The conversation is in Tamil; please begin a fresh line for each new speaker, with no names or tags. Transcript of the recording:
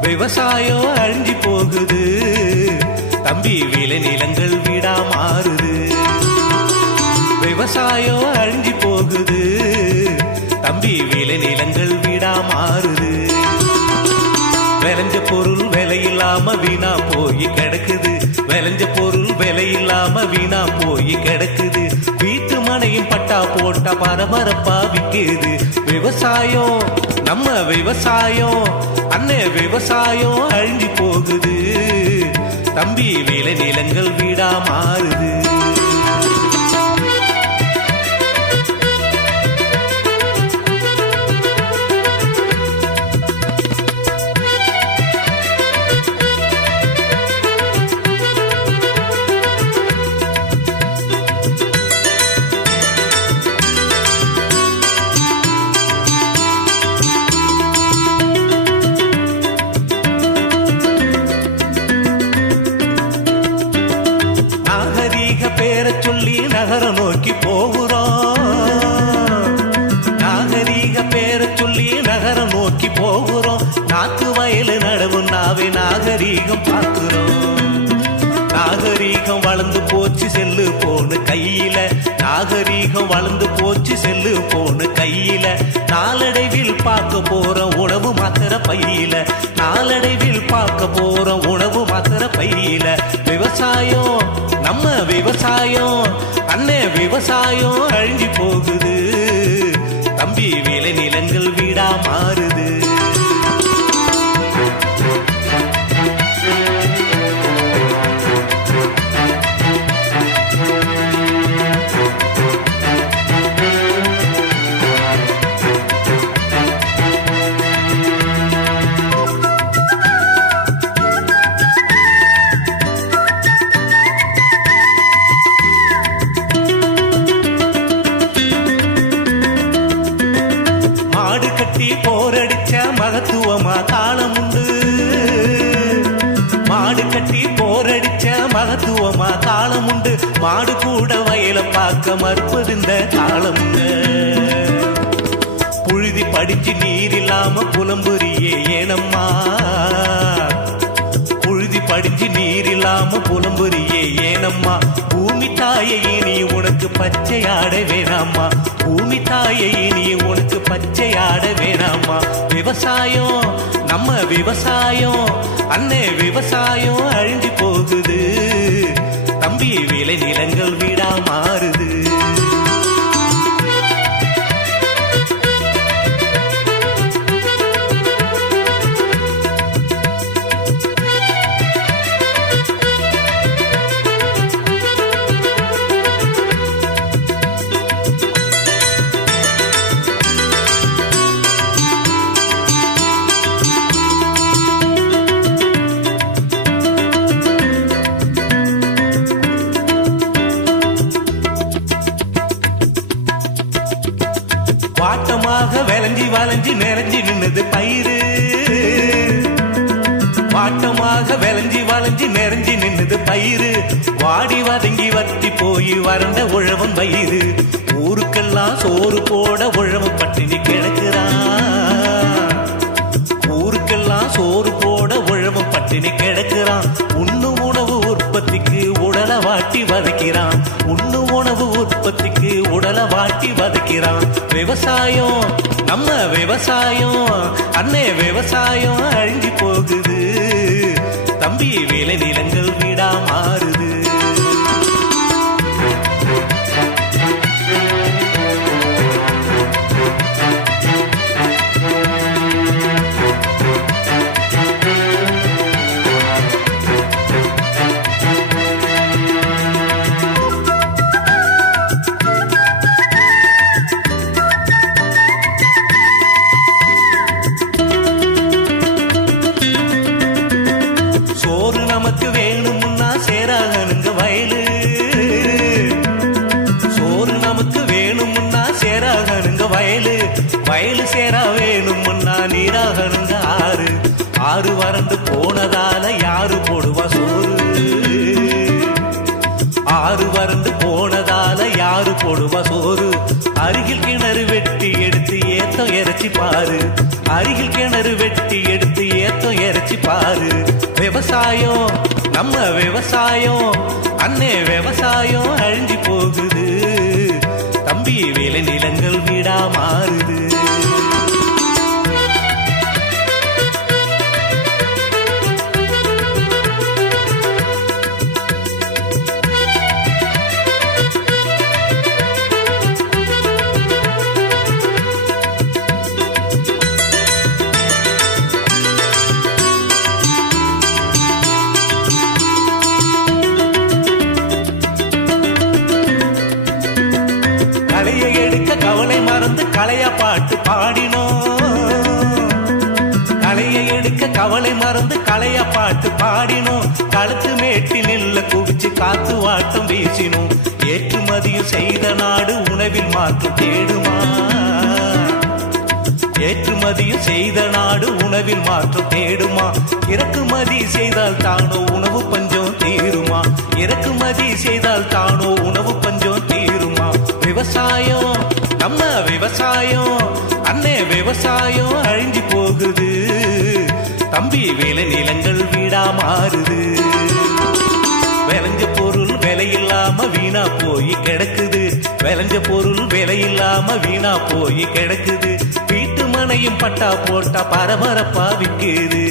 விவசாயம் அழிஞ்சு போகுது. தம்பி விளை நிலங்கள் வீடா மாறுது. விவசாயம் அழிஞ்சு போகுது. தம்பி விளை நிலங்கள் வீடா மாறுது. விளைஞ்ச பொருள் விலையில்லாம வீணா போய் கிடக்குது. விளைஞ்ச பொருள் விலையில்லாம வீணா போய் கிடக்குது. வீட்டு மனையும் பட்டா போட்டா பரபரப்பா விக்குது விவசாயம் நம்ம விவசாயம் அண்ணே விவசாயம் அழிஞ்சு போகுது. தம்பி விளை நிலங்கள் வீடா மாறுது. நகரம் நோக்கி போகிறோம். நாகரீக பேரை சொல்லி நகரம் நோக்கி போகிறோம். நாத்து வயலு நடவு நாவே நாகரீகம் பார்க்கிறோம். நாகரீகம் வளர்ந்து போச்சு செல்லு போன்னு கையில. நாகரீகம் வளர்ந்து போச்சு செல்லு போன்னு கையில. நாளடைவில் பார்க்க போற உணவு மாத்திர பையில. நாளடைவில் பார்க்க போற விவசாயம் மாடு போரடிச்ச மகத்துவமா காலம் உண்டு மாடு கட்டி போரடிச்ச மகத்துவமா காலம் உண்டு மாடு கூட வயல பார்க்க மறுப்பது இந்த காலம் புழுதி படிச்சு நீர் இல்லாம புலம்புரியே ஏனம்மா. புழுதி படிச்சு நீர் இல்லாம புலம்புரியே ஏனம்மா. பூமி தாயை இனி உனக்கு பச்சையாட வேணாமா பூமி தாயை உனக்கு பச்சையாட வேணாமா விவசாயம் நம்ம விவசாயம் அண்ணே விவசாயம் அழிஞ்சு போகுது. தம்பி விளை நிலங்கள் வீடா வளைஞ்சு வளைஞ்சி நிறைஞ்சி நின்னது பயிறு. வாட்டமாக விளைஞ்சி வளைஞ்சி நிறைஞ்சி நின்னது பயிறு. வாடி வதங்கி வத்தி போய் வறண்ட உழவன் வயிறு. ஊருக்கெல்லாம் சோறு போட உழவன் பட்டினி கிடக்குறான். ஊருக்கெல்லாம் சோறு போட உழவன் பட்டினி கிடக்குறான். உண்ணு உணவு உற்பத்திக்கு உடலை வாட்டி வதக்கிறான். உண்ணு உணவு உற்பத்திக்கு உடலை வாட்டி வதக்கிறான். விவசாயம் நம்ம விவசாயம் அண்ணே விவசாயம் அழிஞ்சு போகுது. தம்பி வேலை நிலங்கள் போனதால யாரு போடுவா சோறு? ஆறு வறந்து போனதால யாரு போடுவா சோறு? அருகில் கிணறு வெட்டி எடுத்து ஏத்தம் இறைச்சி பாரு. அருகில் கிணறு வெட்டி எடுத்து ஏத்தம் இறைச்சி பாரு. விவசாயம் நம்ம விவசாயம் அண்ணே விவசாயம் அழிஞ்சு போகுது. தம்பி வேலை நிலங்கள் வீடா மாறுது. களையை கவலை மறந்து களைய பாட்டு பாடினோம். கழுத்து மேட்டி நெல்ல குவிச்சு காத்து வாட்டம் வீசினோம். ஏற்றுமதியும் செய்த நாடு உணவில் மாற்று தேடுமா? ஏற்றுமதியும் செய்த நாடு உணவில் மாற்றம் தேடுமா? இறக்குமதி செய்தால் தானோ உணவு பஞ்சம் தீருமா? இறக்குமதி செய்தால் தானோ உணவு பஞ்சம் தீருமா? விவசாயம் நம்ம விவசாயம் அண்ணே விவசாயம். மாறுது விளைஞ்ச பொருள் விலையில்லாம வீணா போய் கிடக்குது. விளைஞ்ச பொருள் விலையில்லாம வீணா போய் கிடக்குது. வீட்டு மனையும் பட்டா போட்டா பரபரப்பா விக்குது